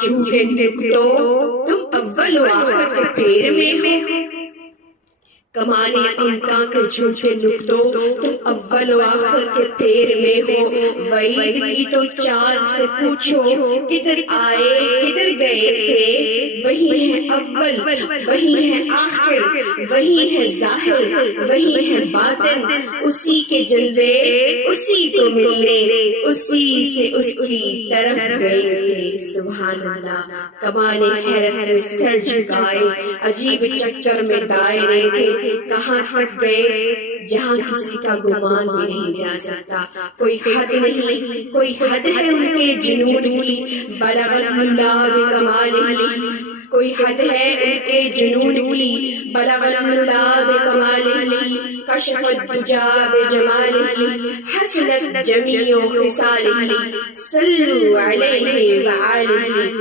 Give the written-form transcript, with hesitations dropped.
جھوٹے نکتوں تم اول و آخر کے پیر میں ہو، کمال امکا کے جھوٹے نکتوں تم اول و آخر کے پیر میں ہو۔ وعید کی تو چال سے پوچھو، کدھر آئے کدھر گئے تھے، وہی ہے اول وہی ہے آخر، وہی ہے ظاہر وہی ہے باطن، اسی کے جلوے اسی کو ملنے اسی سے اس کی طرف گئے تھے۔ سبحان اللہ، کمال حیرت نے سر جھکائے، عجیب چکر میں دائرے تھے، کہاں تک گئے جہاں کسی کا گمان بھی نہیں جا سکتا۔ کوئی حد نہیں، کوئی حد ہے ان کے جنون کی، بلغ اللہ بکمالہ، کوئی حد ہے ان کے جنون کی، بلغ اللہ بکمالہ، کشف الدجا بجمالہ، حسنت جمیع خصالہ، صلوا علیہ وآلہ۔